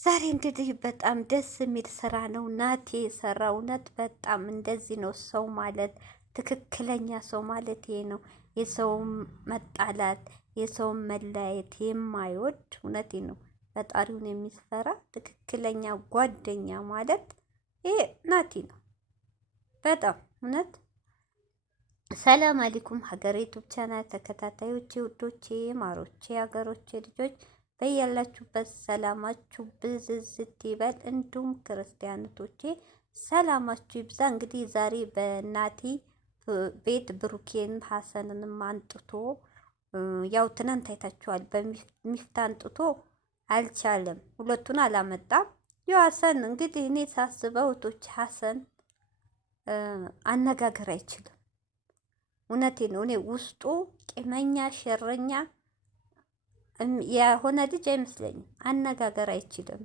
ዛሬ እንግዲህ በጣም ደስ የሚል ስራ ነው ናቲ የሰራው። እውነት በጣም እንደዚህ ነው ሰው ማለት፣ ትክክለኛ ሰው ማለት ይሄ ነው። የሰውም መጣላት የሰውም መለያየት የማይወድ እውነቴ ነው ፈጣሪውን የሚፈራ ትክክለኛ ጓደኛ ማለት ይሄ ናቲ ነው። በጣም እውነት። ሰላም አለይኩም ሀገሬ ዩቱብ ቻናል ተከታታዮቼ፣ ውዶቼ፣ ማሮቼ፣ ሀገሮቼ ልጆች በያላችሁበት ሰላማችሁ ብዝዝት ይበል። እንዲሁም ክርስቲያኖቶቼ ሰላማችሁ ይብዛ። እንግዲህ ዛሬ በናቲ ቤት ብሩኬን ሀሰንንም አንጥቶ ያው ትናንት አይታችኋል። በሚፍታ አንጥቶ አልቻለም፣ ሁለቱን አላመጣም። ያው ሀሰን እንግዲህ እኔ ሳስበው እህቶች ሀሰን አነጋገር አይችልም። እውነቴ ነው። እኔ ውስጡ ቂመኛ ሸረኛ የሆነ ልጅ አይመስለኝም። አነጋገር አይችልም።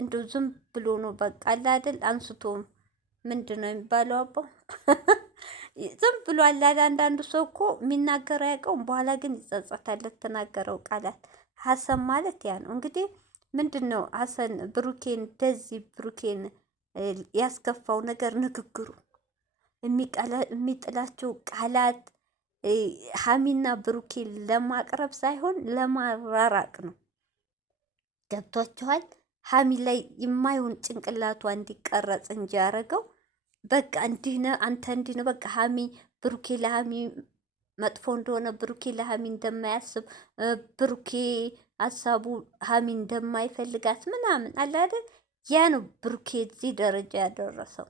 እንደው ዝም ብሎ ነው በቃ አለ አይደል አንስቶ ምንድን ነው የሚባለው አቦ ዝም ብሎ አለ አይደል። አንዳንዱ ሰው እኮ የሚናገረው አያውቀውም፣ በኋላ ግን ይጸጸታል ለተናገረው ቃላት። ሀሰን ማለት ያ ነው እንግዲህ። ምንድን ነው ሀሰን ብሩኬን እንደዚህ ብሩኬን ያስከፋው ነገር ንግግሩ፣ የሚጥላቸው ቃላት ሀሚና ብሩኬን ለማቅረብ ሳይሆን ለማራራቅ ነው። ገብቷችኋል? ሀሚ ላይ የማይሆን ጭንቅላቷ እንዲቀረጽ እንጂ ያደረገው በቃ እንዲህ ነው አንተ እንዲህ ነው በቃ ሀሚ ብሩኬ ለሀሚ መጥፎ እንደሆነ፣ ብሩኬ ለሀሚ እንደማያስብ፣ ብሩኬ ሀሳቡ ሀሚ እንደማይፈልጋት ምናምን አለ አይደል? ያ ነው ብሩኬ እዚህ ደረጃ ያደረሰው።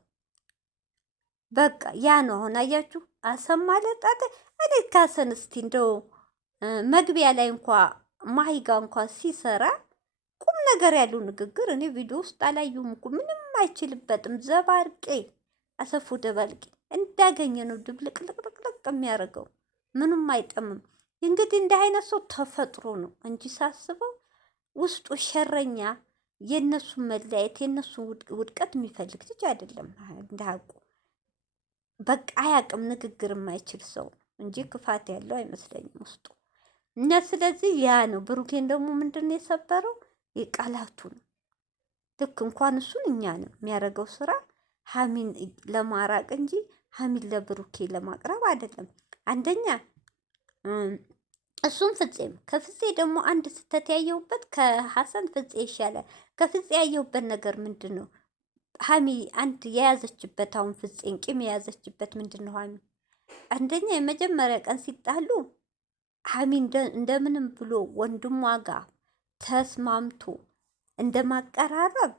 በቃ ያ ነው። አሁን አያችሁ ሀሰን ማለት እኔ ካሰን እስቲ እንደው መግቢያ ላይ እንኳ ማሂጋ እንኳ ሲሰራ ቁም ነገር ያለው ንግግር እኔ ቪዲዮ ውስጥ አላየሁም እኮ። ምንም አይችልበትም። ዘባርቄ አሰፉ ደባልቄ እንዳገኘ ነው ድብልቅልቅልቅ የሚያደርገው። ምንም አይጠምም። እንግዲህ እንደ አይነት ሰው ተፈጥሮ ነው እንጂ ሳስበው ውስጡ ሸረኛ፣ የእነሱን መለያየት የእነሱን ውድቀት የሚፈልግ ልጅ አይደለም። እንዳቁ በቃ አያቅም። ንግግር የማይችል ሰው እንጂ ክፋት ያለው አይመስለኝም ውስጡ እና ስለዚህ ያ ነው። ብሩኬን ደግሞ ምንድን ነው የሰበረው? የቃላቱ ነው። ልክ እንኳን እሱን እኛ ነው የሚያደርገው ስራ ሀሚን ለማራቅ እንጂ ሀሚን ለብሩኬ ለማቅረብ አይደለም። አንደኛ እሱም ፍፄም ከፍፄ ደግሞ አንድ ስህተት ያየሁበት ከሀሰን ፍፄ ይሻላል። ከፍፄ ያየሁበት ነገር ምንድን ነው? ሀሚ አንድ የያዘችበት አሁን ፍፄን ቂም የያዘችበት ምንድን ነው? ሀሚ አንደኛ የመጀመሪያ ቀን ሲጣሉ ሀሚ እንደምንም ብሎ ወንድሟ ጋር ተስማምቶ እንደማቀራረብ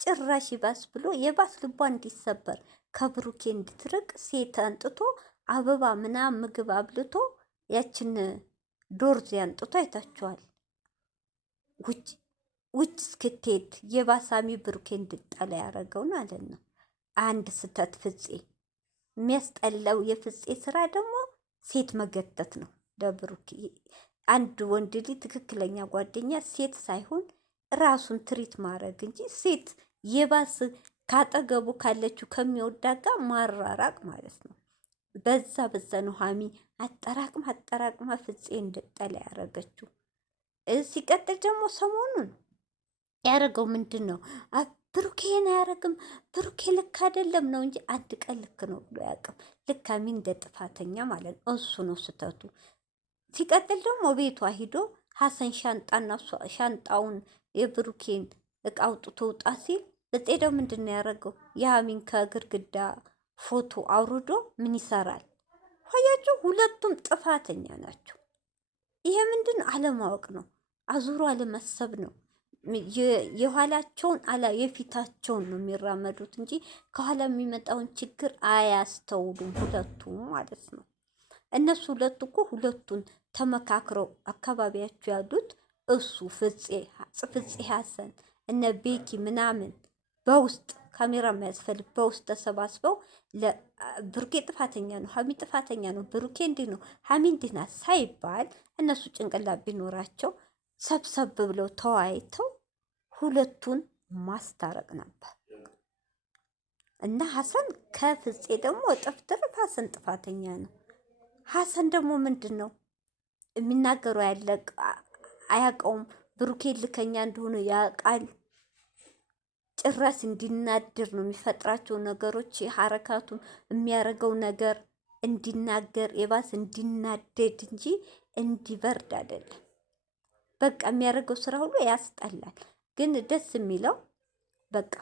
ጭራሽ ይባስ ብሎ የባስ ልቧ እንዲሰበር ከብሩኬ እንድትርቅ ሴት አንጥቶ አበባ ምናምን ምግብ አብልቶ ያችን ዶርዝ ያንጥቶ አይታችኋል። ውጭ እስክትሄድ የባሳሚ ብሩኬ እንድጠላ ያደረገው ማለት ነው። አንድ ስተት ፍፄ የሚያስጠላው የፍፄ ስራ ደግሞ ሴት መገተት ነው። ለብሩኬ አንድ ወንድ ልጅ ትክክለኛ ጓደኛ ሴት ሳይሆን ራሱን ትሪት ማድረግ እንጂ ሴት የባስ ካጠገቡ ካለችው ከሚወዳት ጋር ማራራቅ ማለት ነው። በዛ ነው ሀሚ አጠራቅማ ፍፄ እንድጠላ ያደረገችው። ሲቀጥል ደግሞ ሰሞኑን ያደረገው ምንድን ነው? ብሩኬን አያረግም። ብሩኬ ልክ አይደለም ነው እንጂ አንድ ቀን ልክ ነው ብሎ ያቅም። ልክ ሀሚ እንደ ጥፋተኛ ማለት ነው። እሱ ነው ስተቱ። ሲቀጥል ደግሞ ቤቷ ሂዶ ሀሰን ሻንጣውን የብሩኬን እቃ አውጥቶ ውጣ ሲል በጤደው ምንድን ነው ያደረገው? የሀሚን ከግርግዳ ፎቶ አውርዶ ምን ይሰራል? ሆያችሁ ሁለቱም ጥፋተኛ ናቸው። ይሄ ምንድን አለማወቅ ነው። አዙሮ አለመሰብ ነው። የኋላቸውን የፊታቸውን ነው የሚራመዱት እንጂ ከኋላ የሚመጣውን ችግር አያስተውሉም። ሁለቱም ማለት ነው። እነሱ ሁለቱ እኮ ሁለቱን ተመካክረው አካባቢያቸው ያሉት እሱ ፍፄ ሀሰን እነ ቤኪ ምናምን በውስጥ ካሜራ የማያስፈልግ በውስጥ ተሰባስበው ብሩኬ ጥፋተኛ ነው፣ ሀሚ ጥፋተኛ ነው፣ ብሩኬ እንዲህ ነው፣ ሀሚ እንዲህ ናት ሳይባል እነሱ ጭንቅላት ቢኖራቸው ሰብሰብ ብለው ተወያይተው ሁለቱን ማስታረቅ ነበር። እና ሀሰን ከፍፄ ደግሞ እጥፍ ድርብ ሀሰን ጥፋተኛ ነው። ሀሰን ደግሞ ምንድን ነው የሚናገረው? አያውቀውም። ብሩኬ ልከኛ እንደሆነ ያውቃል። ጭራስ እንዲናደር ነው የሚፈጥራቸው ነገሮች፣ ሀረካቱ የሚያደርገው ነገር እንዲናገር የባስ እንዲናደድ እንጂ እንዲበርድ አይደለም። በቃ የሚያደርገው ስራ ሁሉ ያስጠላል። ግን ደስ የሚለው በቃ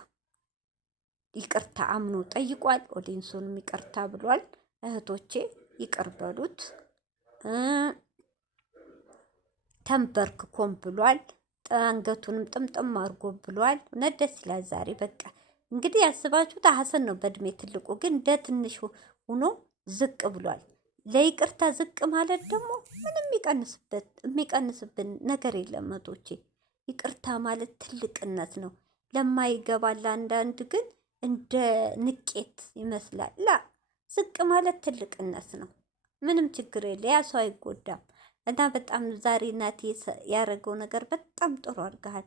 ይቅርታ አምኖ ጠይቋል። ኦዲንሱንም ይቅርታ ብሏል። እህቶቼ ይቅር በሉት። ተንበርክኮም ብሏል። አንገቱንም ጥምጥም አድርጎ ብሏል። እውነት ደስ ይላል። ዛሬ በቃ እንግዲህ ያስባችሁት ሀሰን ነው በእድሜ ትልቁ፣ ግን እንደ ትንሹ ሆኖ ዝቅ ብሏል። ለይቅርታ ዝቅ ማለት ደግሞ ምንም የሚቀንስብን ነገር የለም እህቶቼ። ይቅርታ ማለት ትልቅነት ነው። ለማይገባ ለአንዳንድ ግን እንደ ንቄት ይመስላል። ላ ዝቅ ማለት ትልቅነት ነው። ምንም ችግር የለ፣ ያ ሰው አይጎዳም። እና በጣም ዛሬ ናቲ ያደረገው ነገር በጣም ጥሩ አድርገሃል።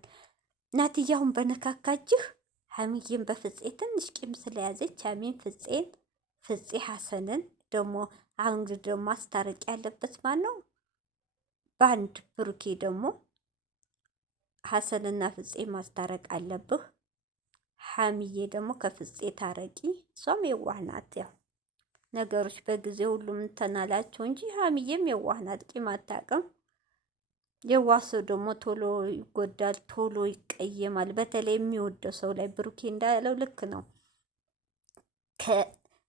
ናትዬ አሁን በነካካጅህ ሀሚዬን በፍፄ ትንሽ ቂም ስለያዘች ሀሚን ፍፄ ሀሰንን ደግሞ አሁን ደግሞ ማስታረቅ ያለበት ማን ነው? በአንድ ብሩኬ ደግሞ ሀሰንና ፍፄ ማስታረቅ አለብህ። ሀሚዬ ደግሞ ከፍፄ ታረቂ። እሷም የዋህ ናት። ያው ነገሮች በጊዜ ሁሉም ተናላቸው እንጂ ሀሚዬም የዋህ ናት፣ ቂም አታውቅም። የዋህ ሰው ደግሞ ቶሎ ይጎዳል፣ ቶሎ ይቀየማል። በተለይ የሚወደው ሰው ላይ ብሩኬ እንዳለው ልክ ነው።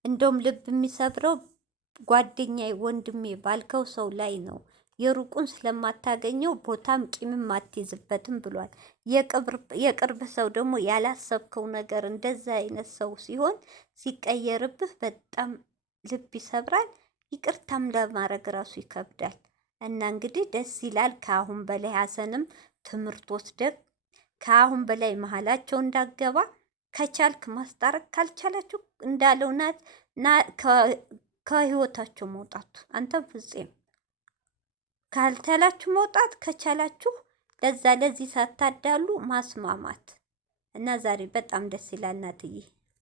እንደውም ልብ የሚሰብረው ጓደኛዬ ወንድሜ ባልከው ሰው ላይ ነው። የሩቁን ስለማታገኘው ቦታም ቂምም አትይዝበትም ብሏል። የቅርብ ሰው ደግሞ ያላሰብከው ነገር እንደዛ አይነት ሰው ሲሆን ሲቀየርብህ በጣም ልብ ይሰብራል። ይቅርታም ለማድረግ ራሱ ይከብዳል። እና እንግዲህ ደስ ይላል። ከአሁን በላይ ሀሰንም ትምህርት ወስደህ ከአሁን በላይ መሀላቸው እንዳገባ ከቻልክ ማስታረቅ፣ ካልቻላችሁ እንዳለው ከህይወታቸው መውጣቱ አንተም ፍፄም ካልቻላችሁ መውጣት፣ ከቻላችሁ ለዚህ ሳታዳሉ ማስማማት እና ዛሬ በጣም ደስ ይላል ናትዬ።